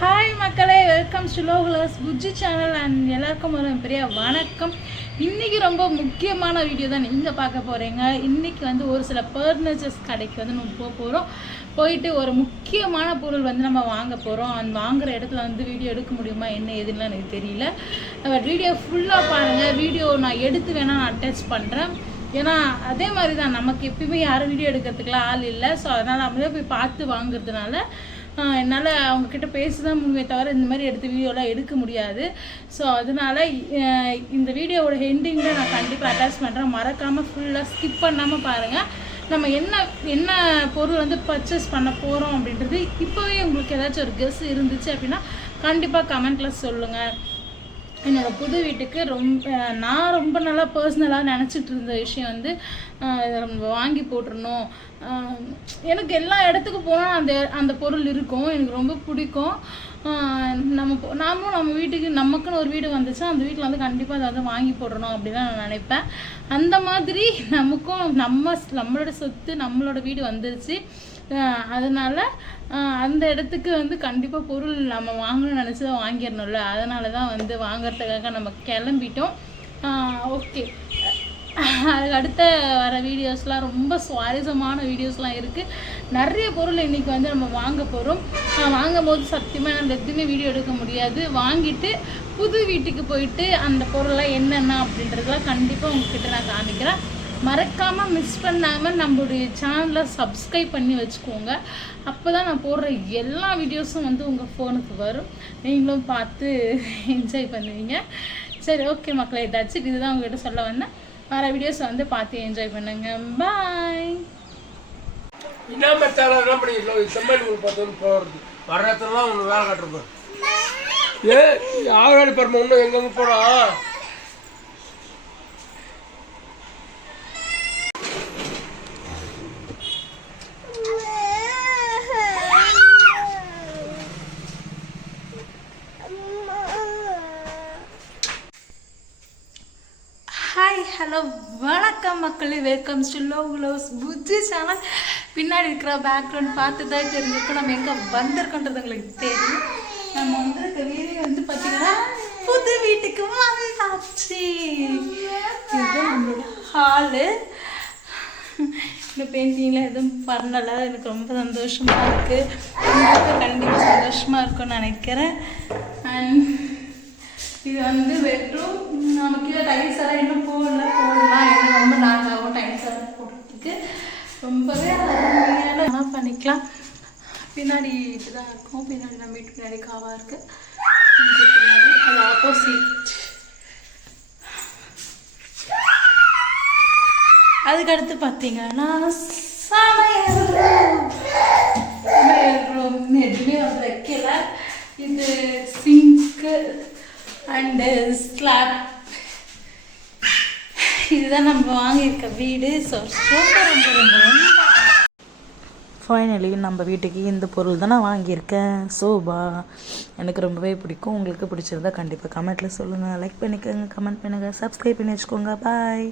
Hi மக்களே, welcome to locals Bujji channel and எல்லாருக்கும் ஒரு பெரிய வணக்கம். இன்றைக்கி ரொம்ப முக்கியமான வீடியோ தான் நீங்கள் பார்க்க போகிறீங்க. இன்றைக்கி வந்து ஒரு சில ஃபர்னிச்சர்ஸ் கடைக்கு வந்து நம்ம போயிட்டு ஒரு முக்கியமான பொருள் வந்து நம்ம வாங்க போகிறோம். அந்த வாங்குகிற இடத்துல வந்து வீடியோ எடுக்க முடியுமா என்ன எதுன்னு எனக்கு தெரியல. பட் வீடியோ ஃபுல்லாக பாருங்கள். வீடியோ நான் எடுத்து வேணால் நான் அட்டாச் பண்ணுறேன். ஏன்னா அதே மாதிரி தான், நமக்கு எப்பயுமே யாரும் வீடியோ எடுக்கிறதுக்குலாம் ஆள் இல்லை. ஸோ அதனால் நம்மளே போய் பார்த்து வாங்குறதுனால என்னால் அவங்கக்கிட்ட பேச தான் முடியுமே தவிர இந்த மாதிரி எடுத்து வீடியோலாம் எடுக்க முடியாது. ஸோ அதனால் இந்த வீடியோவோட ஹெண்டிங்கில் நான் கண்டிப்பாக அட்டாச் பண்ணுறேன். மறக்காமல் ஃபுல்லாக ஸ்கிப் பண்ணாமல் பாருங்கள். நம்ம என்ன பொருள் வந்து பர்ச்சேஸ் பண்ண போகிறோம் அப்படின்றது இப்போவே உங்களுக்கு ஏதாச்சும் ஒரு கெஸ் இருந்துச்சு அப்படின்னா கண்டிப்பாக கமெண்ட்டில் சொல்லுங்கள். என்னோடய புது வீட்டுக்கு நான் ரொம்ப நல்லா பர்சனலாக நினச்சிட்டு இருந்த விஷயம் வந்து நம்ம வாங்கி போட்டுருணும். எனக்கு எல்லா இடத்துக்கு போனால் அந்த பொருள் இருக்கும், எனக்கு ரொம்ப பிடிக்கும். நாமளும் நம்ம வீட்டுக்கு நமக்குன்னு ஒரு வீடு வந்துச்சுன்னா அந்த வீட்டில் வந்து கண்டிப்பாக அதை வந்து வாங்கி போடணும் அப்படின்னு நான் நினைப்பேன். அந்த மாதிரி நமக்கும் நம்மளோட சொத்து நம்மளோட வீடு வந்துருச்சு. அதனால் அந்த இடத்துக்கு வந்து கண்டிப்பாக பொருள் நம்ம வாங்கணும்னு நினச்சி தான் வாங்கிடணும்ல. அதனால தான் வந்து வாங்கிறதுக்காக நம்ம கிளம்பிட்டோம். ஓகே, அதுக்கு அடுத்த வர வீடியோஸ்லாம் ரொம்ப சுவாரஸ்யமான வீடியோஸ்லாம் இருக்குது. நிறைய பொருள் இன்றைக்கி வந்து நம்ம வாங்க போகிறோம். வாங்கும் போது சத்தியமாக நம்ம எதுவுமே வீடியோ எடுக்க முடியாது. வாங்கிட்டு புது வீட்டுக்கு போயிட்டு அந்த பொருள்லாம் என்னென்ன அப்படின்றதுலாம் கண்டிப்பாக உங்ககிட்ட நான் காமிக்கிறேன். மறக்காமல் மிஸ் பண்ணாமல் நம்மளுடைய சேனலை சப்ஸ்கிரைப் பண்ணி வச்சுக்கோங்க. அப்போ தான் நான் போடுற எல்லா வீடியோஸும் வந்து உங்கள் ஃபோனுக்கு வரும். நீங்களும் பார்த்து என்ஜாய் பண்ணுவீங்க. சரி, ஓகே மக்களே, ஏதாச்சும் இதுதான் உங்கள்கிட்ட சொல்ல வந்தேன். வர வீடியோஸ் வந்து பார்த்து என்ஜாய் பண்ணுங்க. பாய். என்ன மெத்தால என்ன பண்ணிக்கலாம்? செம்மணி பார்த்தோன்னு போகிறது வர்றதுலாம் ஒன்று வேலை காட்டுறோம். ஆகாடி பருமா இன்னும் எங்கெங்கே போகிறோம். ஹாய், ஹலோ, வணக்கம் மக்களே, welcome to locals Bujji channel. பின்னாடி இருக்கிற பேக்ரவுண்ட் பார்த்து தான் தெரிஞ்சிருக்கோம் நம்ம எங்கே வந்திருக்கோன்றது உங்களுக்கு தெரியும். நம்ம வந்திருக்க வீடு வந்து பார்த்தீங்கன்னா புது வீட்டுக்கு வந்தாச்சு. இதுதான் நம்மளோட ஹாலு. இந்த பெயிண்டிங்கில் எதுவும் பண்ணலை. எனக்கு ரொம்ப சந்தோஷமாக இருக்குது. உங்களுக்கு கண்டிப்பாக சந்தோஷமாக இருக்கும்னு நினைக்கிறேன். அண்ட் இது வந்து பெட்ரூம். நம்ம கீழே டைல்ஸ் எல்லாம் இன்னும் போடலாம். என்ன ரொம்ப நாளாகும் டைல்ஸ் எல்லாம் போடுறதுக்கு. ரொம்பவே அருமையான பண்ணிக்கலாம். பின்னாடி இப்படிதான் இருக்கும். பின்னாடி நம்ம வீட்டு பின்னாடி காவாக இருக்குது. பின்னாடி அது ஆப்போசிட். அதுக்கடுத்து பார்த்தீங்கன்னா சமையல் ரூம். எதுவுமே வந்து வைக்கல. இது சிங்க்கு அண்டு ஸ்லாப். இதுதான் நம்ம வாங்கியிருக்க வீடு. ஸோ ரொம்ப ஃபைனலி நம்ம வீட்டுக்கு இந்த பொருள் தான் நான் வாங்கியிருக்கேன். சோபா எனக்கு ரொம்பவே பிடிக்கும். உங்களுக்கு பிடிச்சிருந்தா கண்டிப்பாக கமெண்ட்டில் சொல்லுங்கள். லைக் பண்ணிக்கோங்க, கமெண்ட் பண்ணுங்கள், சப்ஸ்கிரைப் பண்ணி வச்சுக்கோங்க. பாய்.